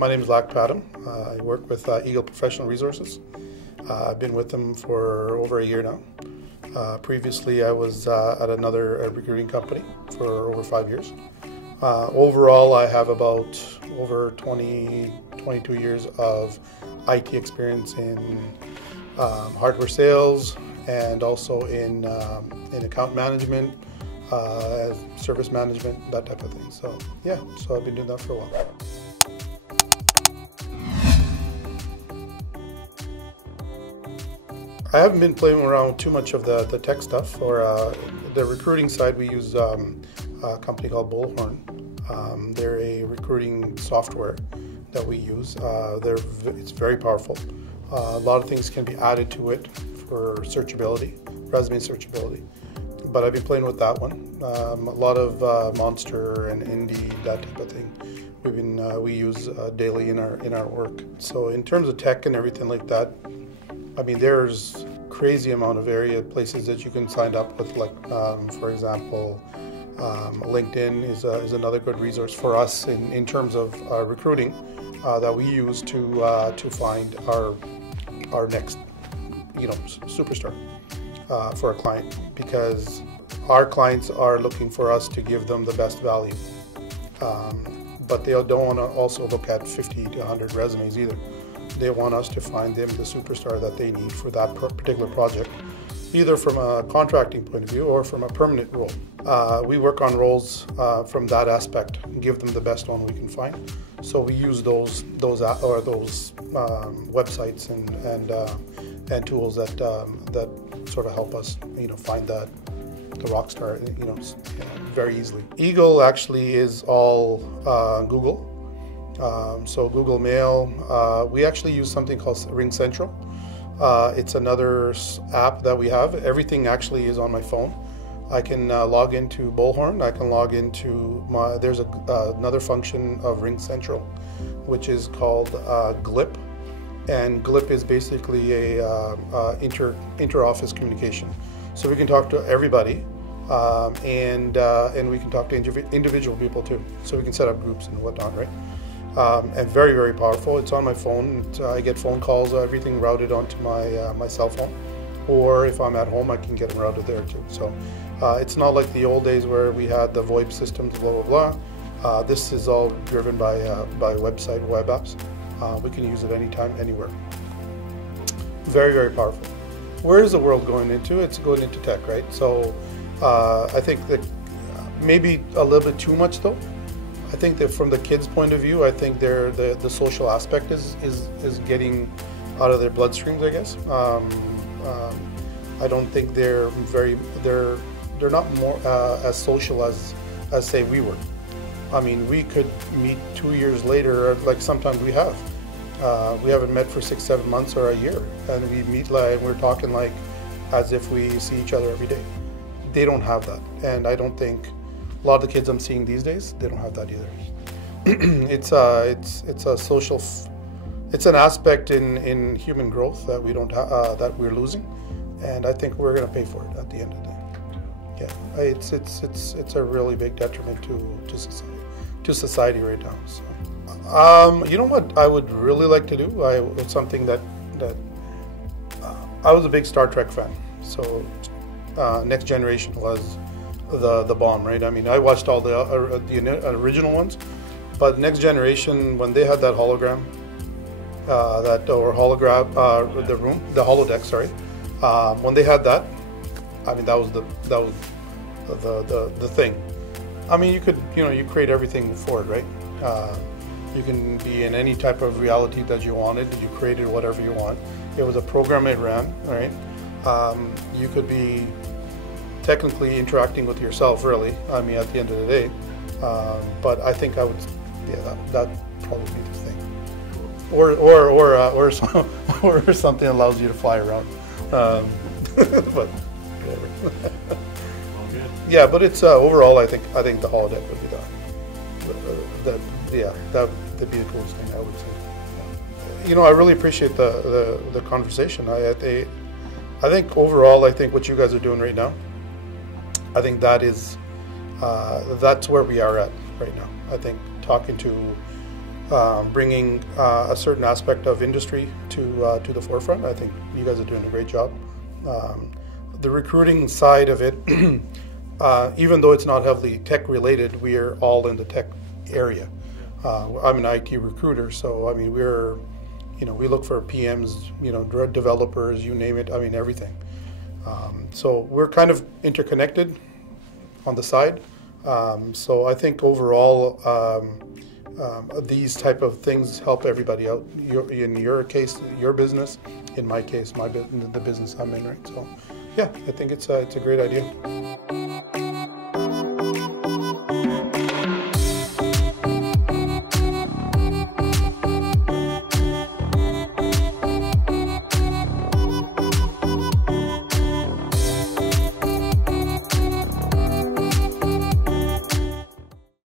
My name is Padem. I work with Eagle Professional Resources. I've been with them for over a year now. Previously, I was at another recruiting company for over 5 years. Overall, I have about over 22 years of IT experience in hardware sales and also in account management, service management, that type of thing. So yeah, so I've been doing that for a while. I haven't been playing around too much of the tech stuff. For the recruiting side, we use a company called Bullhorn. They're a recruiting software that we use. It's very powerful. A lot of things can be added to it for searchability, resume searchability. But I've been playing with that one. A lot of Monster and Indeed, that type of thing. We use daily in our work. So in terms of tech and everything like that, I mean, there's crazy amount of places that you can sign up with, like for example, LinkedIn is another good resource for us in terms of recruiting that we use to find our next superstar for a client, because our clients are looking for us to give them the best value, but they don't want to also look at 50 to 100 resumes either. They want us to find them the superstar that they need for that particular project, either from a contracting point of view or from a permanent role. We work on roles from that aspect and give them the best one we can find. So we use those websites and tools that sort of help us find the rock star very easily. Eagle actually is all Google. So Google Mail, we actually use something called Ring Central. It's another app that we have. Everything actually is on my phone. I can log into Bullhorn. I can log into there's another function of Ring Central, which is called GLIP. And GLIP is basically a inter-office communication. So we can talk to everybody, and we can talk to individual people too. So we can set up groups and whatnot, right? And very, very powerful. It's on my phone. I get phone calls, everything routed onto my cell phone. Or if I'm at home, I can get them routed there too. So it's not like the old days where we had the VoIP systems, blah, blah, blah. This is all driven by website, web apps. We can use it anytime, anywhere. Very, very powerful. Where is the world going into? It's going into tech, right? So I think that maybe a little bit too much though. I think that from the kids' point of view, I think the social aspect is getting out of their bloodstreams, I guess. I don't think they're not more as social as say we were. I mean, we could meet 2 years later, like sometimes we have. We haven't met for 6-7 months or a year, and we meet like we're talking like as if we see each other every day. They don't have that, and I don't think a lot of the kids I'm seeing these days, they don't have that either. It's a social, it's an aspect in human growth that we don't that we're losing, and I think we're going to pay for it at the end of the day. Yeah, it's a really big detriment to society right now. So, you know what I would really like to do? It's something that I was a big Star Trek fan, so Next Generation was the bomb, right? I mean, I watched all the original ones, but Next Generation, when they had that hologram, the holodeck, sorry, when they had that, I mean, that was the thing. I mean, you create everything for it, right? You can be in any type of reality that you wanted. You created whatever you want. It was a program it ran, right? You could be technically interacting with yourself, really. I mean, at the end of the day, but I think I would, yeah, that probably be the thing, or something that allows you to fly around. But whatever. Yeah, but it's overall, I think the holodeck would be that'd be the coolest thing, I would say. I really appreciate the conversation. I think overall, I think what you guys are doing right now, I think that's where we are at right now. I think talking to bringing a certain aspect of industry to the forefront. I think you guys are doing a great job. The recruiting side of it, even though it's not heavily tech related, we are all in the tech area. I'm an IT recruiter, so I mean we look for PMs, developers, you name it. I mean everything. So we're kind of interconnected on the side. So I think overall, these type of things help everybody out. In your case, your business. In my case, the business I'm in, right? So, yeah, I think it's a great idea.